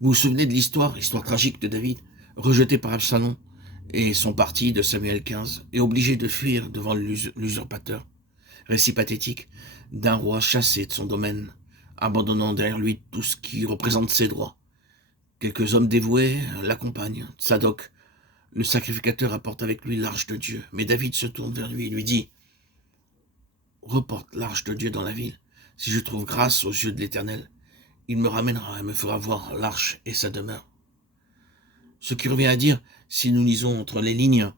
Vous vous souvenez de histoire tragique de David, rejeté par Absalom et son parti de Samuel 15, et obligé de fuir devant l'usurpateur. Récit pathétique d'un roi chassé de son domaine, abandonnant derrière lui tout ce qui représente ses droits. Quelques hommes dévoués l'accompagnent. Tsadok, le sacrificateur, apporte avec lui l'arche de Dieu. Mais David se tourne vers lui et lui dit « Reporte l'arche de Dieu dans la ville. Si je trouve grâce aux yeux de l'Éternel, il me ramènera et me fera voir l'arche et sa demeure. » Ce qui revient à dire, si nous lisons entre les lignes,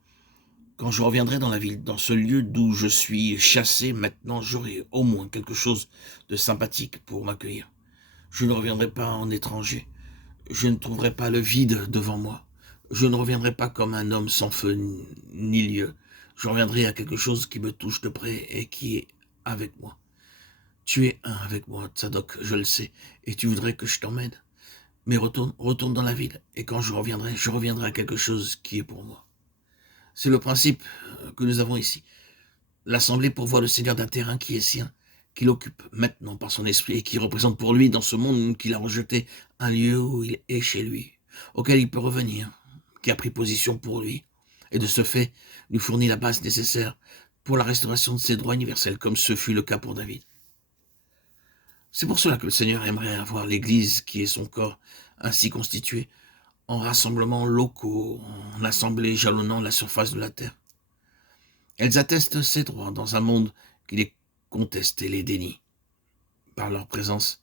quand je reviendrai dans la ville, dans ce lieu d'où je suis chassé, maintenant j'aurai au moins quelque chose de sympathique pour m'accueillir. Je ne reviendrai pas en étranger. Je ne trouverai pas le vide devant moi. Je ne reviendrai pas comme un homme sans feu ni lieu. Je reviendrai à quelque chose qui me touche de près et qui est avec moi. Tu es un avec moi, Tsadok, je le sais, et tu voudrais que je t'emmène. Mais retourne dans la ville, et quand je reviendrai à quelque chose qui est pour moi. C'est le principe que nous avons ici. L'Assemblée pourvoit le Seigneur d'un terrain qui est sien, qu'il occupe maintenant par son esprit et qui représente pour lui, dans ce monde qu'il a rejeté, un lieu où il est chez lui, auquel il peut revenir, qui a pris position pour lui, et de ce fait lui fournit la base nécessaire pour la restauration de ses droits universels, comme ce fut le cas pour David. C'est pour cela que le Seigneur aimerait avoir l'Église, qui est son corps, ainsi constitué, en rassemblements locaux, en assemblées jalonnant la surface de la terre. Elles attestent ses droits dans un monde qui les conteste et les dénie. Par leur présence,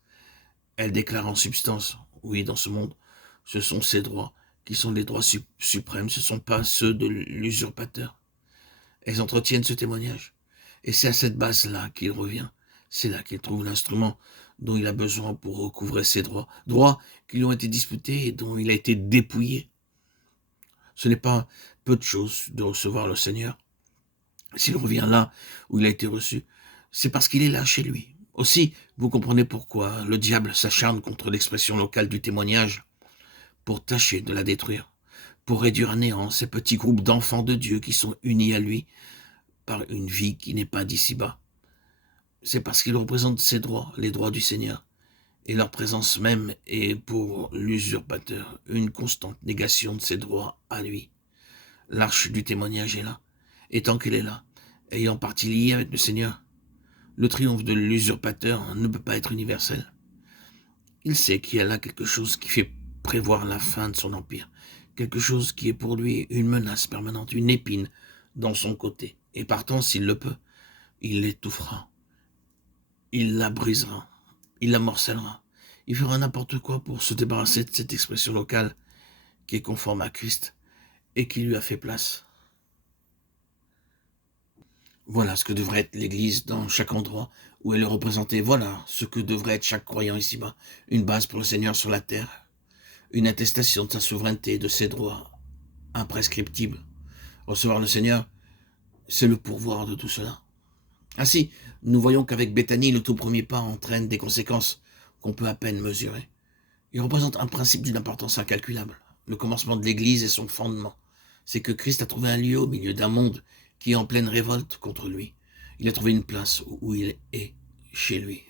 elles déclarent en substance, oui, dans ce monde, ce sont ses droits qui sont les droits suprêmes, ce ne sont pas ceux de l'usurpateur. Elles entretiennent ce témoignage, et c'est à cette base-là qu'il revient. C'est là qu'il trouve l'instrument dont il a besoin pour recouvrer ses droits, droits qui lui ont été disputés et dont il a été dépouillé. Ce n'est pas peu de choses de recevoir le Seigneur. S'il revient là où il a été reçu, c'est parce qu'il est là chez lui. Aussi, vous comprenez pourquoi le diable s'acharne contre l'expression locale du témoignage pour tâcher de la détruire, pour réduire à néant ces petits groupes d'enfants de Dieu qui sont unis à lui par une vie qui n'est pas d'ici-bas. C'est parce qu'ils représentent ses droits, les droits du Seigneur, et leur présence même est pour l'usurpateur une constante négation de ses droits à lui. L'arche du témoignage est là, et tant qu'elle est là, ayant partie liée avec le Seigneur, le triomphe de l'usurpateur ne peut pas être universel. Il sait qu'il y a là quelque chose qui fait prévoir la fin de son empire, quelque chose qui est pour lui une menace permanente, une épine dans son côté, et partant, s'il le peut, il l'étouffera, il la brisera, il la morcellera, il fera n'importe quoi pour se débarrasser de cette expression locale qui est conforme à Christ et qui lui a fait place. Voilà ce que devrait être l'Église dans chaque endroit où elle est représentée. Voilà ce que devrait être chaque croyant ici-bas. Une base pour le Seigneur sur la terre. Une attestation de sa souveraineté et de ses droits imprescriptibles. Recevoir le Seigneur, c'est le pourvoir de tout cela. Ainsi, nous voyons qu'avec Béthanie, le tout premier pas entraîne des conséquences qu'on peut à peine mesurer. Il représente un principe d'une importance incalculable. Le commencement de l'Église et son fondement. C'est que Christ a trouvé un lieu au milieu d'un monde qui est en pleine révolte contre lui. Il a trouvé une place où il est chez lui.